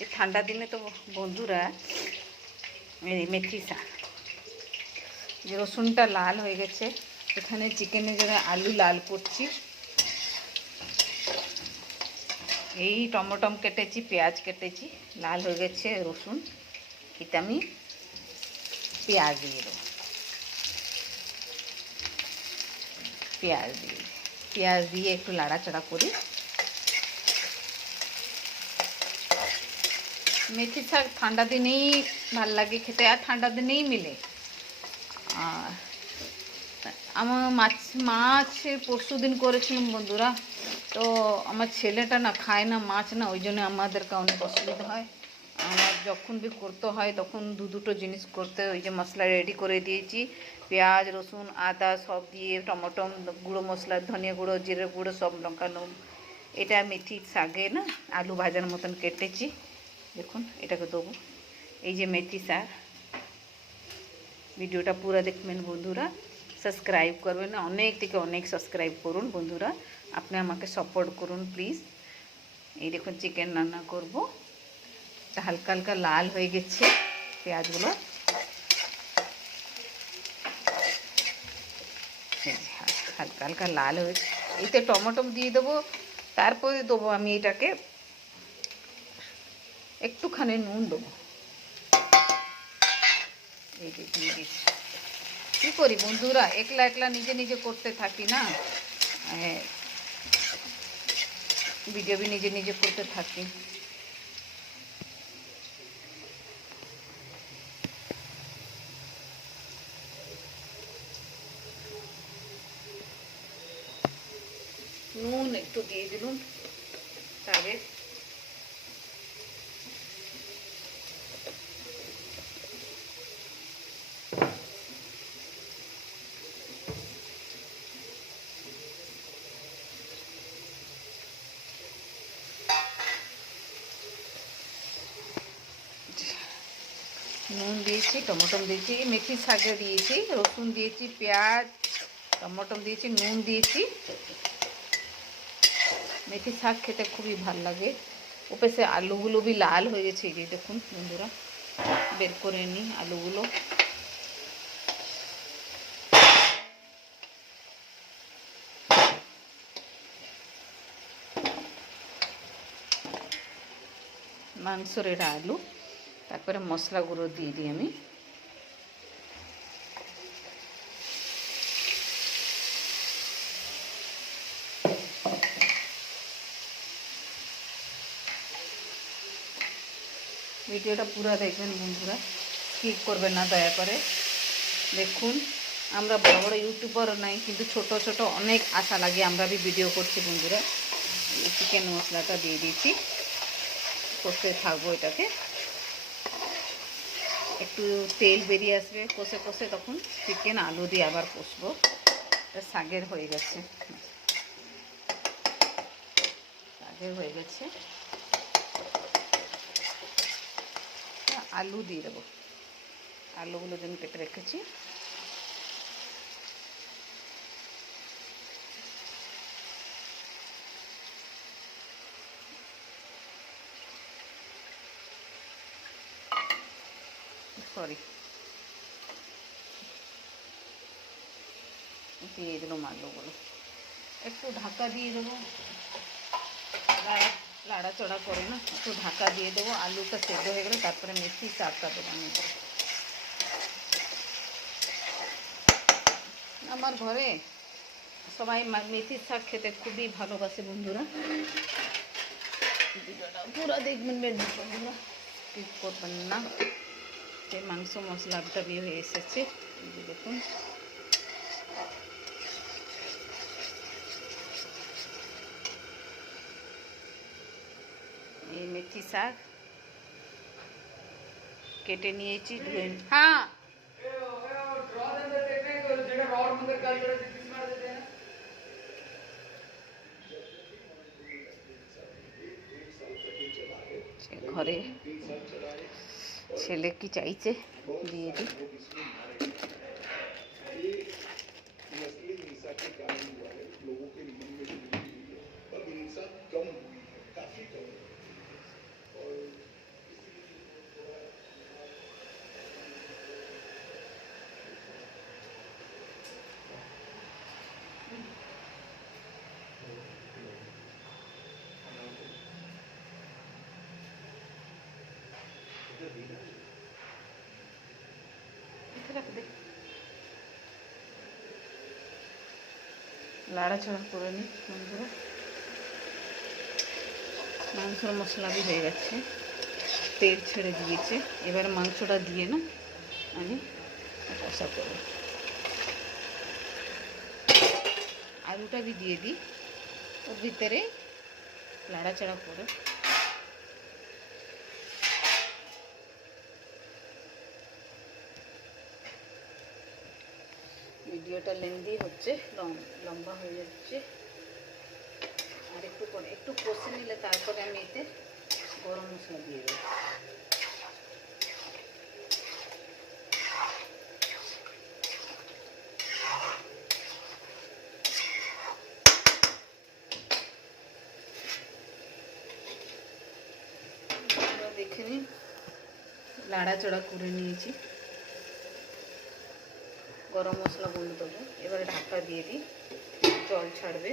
এই ঠান্ডা দিনে তো বন্ধুরা এই মেথি শাক, যে রসুনটা লাল হয়ে গেছে, এখানে চিকেনের জন্য আলু লাল করছি, এই টমেটো কেটেছি, পেঁয়াজ কেটেছি, লাল হয়ে গেছে রসুন, এটা আমি পেঁয়াজ দিয়ে দেবো, পেঁয়াজ দিয়ে একটু নাড়াচাড়া করি। মেথি শাক ঠান্ডা দিনেই ভাল লাগে খেতে, আর ঠান্ডা দিনেই মিলে। আর আমার মাছ পরশু দিন করেছিলাম বন্ধুরা, তো আমার ছেলেটা না খায় না মাছ, না ওই জন্য আমাদেরকে অনেক অসুবিধা হয়। আমার যখন भी করতে হয় তখন দুটো জিনিস করতে, ওই যে মশলা রেডি করে দিয়েছি, পেঁয়াজ রসুন আদা সব দিয়ে, টমেটো গুঁড়ো মশলা, ধনিয়া গুঁড়ো জিরে গুঁড়ো সব, লঙ্কা নুন। এটা মেথি শাকে না আলু ভাজার মতন কেটেছি, দেখুন এটাকে দেবো। এই যে মেথি শাক, ভিডিওটা পুরো দেখবেন বন্ধুরা, সাবস্ক্রাইব করবেন, অনেক থেকে অনেক সাবস্ক্রাইব করুন বন্ধুরা, আপনি আমাকে সাপোর্ট করুন প্লিজ। এই দেখুন চিকেন রান্না করব, তা হালকা হালকা লাল হয়ে গেছে পেঁয়াজগুলো, হালকা হালকা লাল হয়ে, এতে টমেটো দিয়ে দেবো, তারপরে দেবো আমি এটাকে একটুখানি নুন দেবো। এই যে দিয়ে দিচ্ছি। কী করি বন্ধুরা, একলা একলা নিজে নিজে করতে থাকি না, ভিডিও भी নিজে নিজে করতে থাকি। নুন একটু দিয়ে দিলুন শাকে, নুন দিয়েছি, টমেটো দিয়েছি, মেথি শাকে দিয়েছি, রসুন দিয়েছি, পেঁয়াজ টমেটো দিয়েছি, নুন দিয়েছি। মেথি শাক খেতে খুবই ভালো লাগে। উপরে সে আলুগুলো भी লাল হয়ে গেছে, এই যে দেখুন বন্ধুরা, বের করে নিই আলুগুলো। মাংসর এটা আলু, তারপরে মশলাগুলো দিয়ে দিই আমি। ভিডিওটা পুরো দেখবেন বন্ধুরা, স্কিপ করবেন না দয়া করে। দেখুন আমরা বড় বড় ইউটিউবার নাই, কিন্তু ছোট ছোট অনেক আশা লাগে, আমরা भी ভিডিও করছি বন্ধুরা। এই চিকেন মশলাটা দিয়ে দিয়েছি, কষতে থাকবো এটাকে, একটু তেল বেরিয়ে আসবে কষে কষে, তখন চিকেন আলু দিয়ে আবার কষবো। এটা শাকের হয়ে গেছে, শাকের হয়ে গেছে। আলু দিয়ে দেবো, আলুগুলো যেন কেটে রেখেছি। সরি, দিয়ে দিলাম আলুগুলো, একটু ঢাকা দিয়ে দেবো, লাড়াচড়া করে না, একটু ঢাকা দিয়ে দেবো। আলুটা সেদ্ধ হয়ে গেলে তারপরে মেথি শাকটা দেবো আমি। আমার ঘরে সবাই মেথির শাক খেতে খুবই ভালোবাসে বন্ধুরা, ভিডিওটা পুরো দেখবেন বন্ধুরা, স্কিপ করবেন না। সেই মাংস মশলাটা দিয়ে হয়ে এসেছে, এই যে দেখুন। এই মেথি শাক কেটে নিয়েছি, ধুয়ে। হ্যাঁ ঘরে ছেলে কি চাইছে দিয়ে দিই। লাড়াচাড়া করে নিই বন্ধুরা। মাংসের মশলা भी হয়ে গেছে, তেল ছেড়ে দিয়েছে। এবারে মাংসটা দিয়ে না আমি কষা করব। আলুটা भी দিয়ে দিই ওর ভিতরে, লাড়াচাড়া করে। ভিডিওটা লেন্দি হচ্ছে, লম্বা হয়ে যাচ্ছে। আর একটু করে একটু কষে নিলে তারপরে আমি এতে গরম মশলা দিয়ে দেবো। দেখে নিন লাড়াচাড়া করে নিয়েছি, গরম মশলা গুঁড়ো দেবো। এবারে ঢাকা দিয়ে দিই, জল ছাড়বে।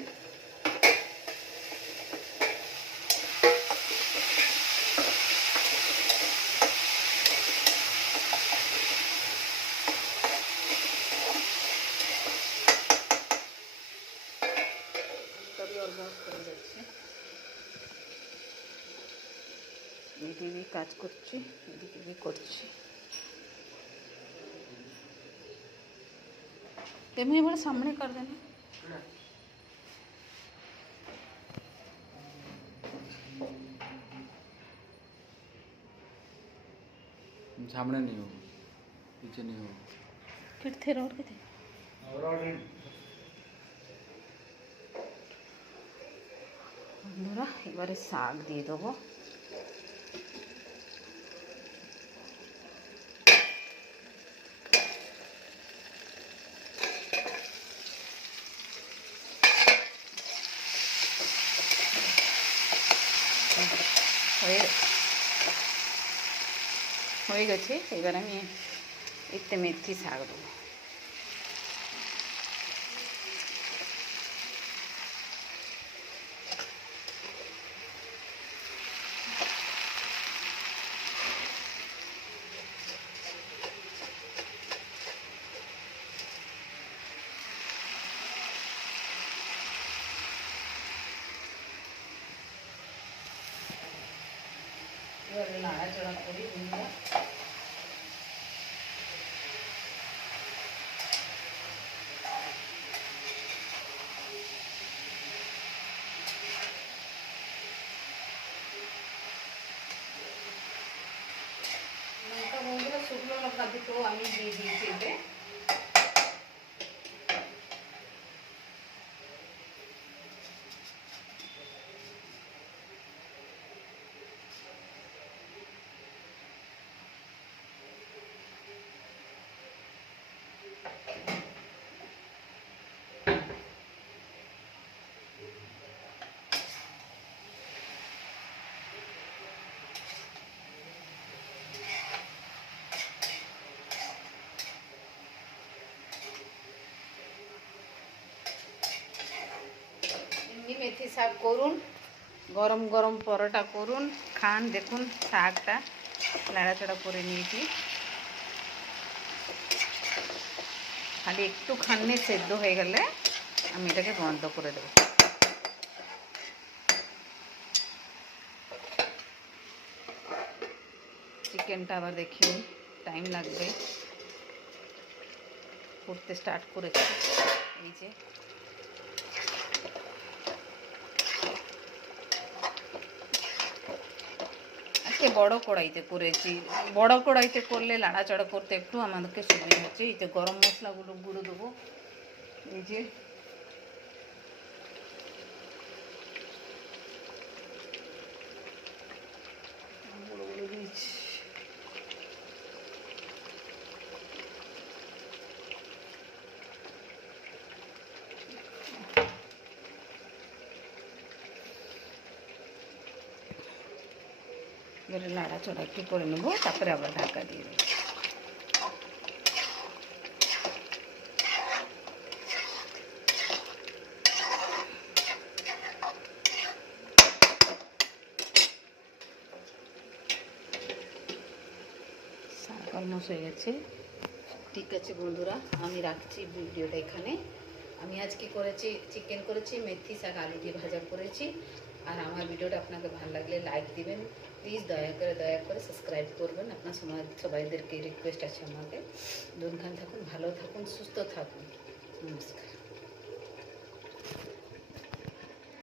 অলমোস্ট হয়ে যাচ্ছে, এদিকে কাজ করছি, এদিকে করছি। तेमें बड़े सामने कर देना। सामने नहीं हो, पीछे नहीं हो। फिर थे रोड के थे বন্ধুরা। এবারে শাক দিয়ে দেবো। হয়ে গেছে। এবার আমি এতে মেথি শাক দেবো। এবারে নাড়াচাড়া করি বন্ধুরা। লঙ্কা বন্ধুরা, শুকনো লঙ্কা দুটো আমি দিয়ে দিয়েছি এতে। মেথি শাক করুন, গরম গরম পরোটা করুন, খান। দেখুন শাকটা নাড়াচাড়া করে নিয়েছি, খালি একটু খান্নে সেদ্ধ হয়ে গেলে আমি এটাকে বন্ধ করে দেবো। চিকেনটা আবার দেখি, টাইম লাগবে, ফুটতে স্টার্ট করেছি। এই যে আজকে বড় কড়াইতে করেছি। বড় কড়াইতে করলে লাড়াচাড়া করতে একটু আমাদেরকে সুবিধা হচ্ছে। এই যে গরম মশলাগুলো গুঁড়ো দেবো, এই যে গুঁড়ো দিয়েছি। এবারে নাড়াচাড়া একটু করে নেবো, তারপরে আবার ঢাকা দিয়ে দেবো। শাক অলমোস্ট হয়ে গেছে। ঠিক আছে বন্ধুরা, আমি রাখছি ভিডিওটা এখানে। আমি আজকে করেছি চিকেন করেছি, মেথি শাক আলু দিয়ে ভাজা করেছি। আর আমার ভিডিওটা আপনাকে ভালো লাগলে লাইক দিবেন, প্লিজ দয়া করে সাবস্ক্রাইব করবেন। আপনার সবাইদেরকে রিকোয়েস্ট আছে আমাকে। দুনখান থাকুন, ভালো থাকুন, সুস্থ থাকুন। নমস্কার।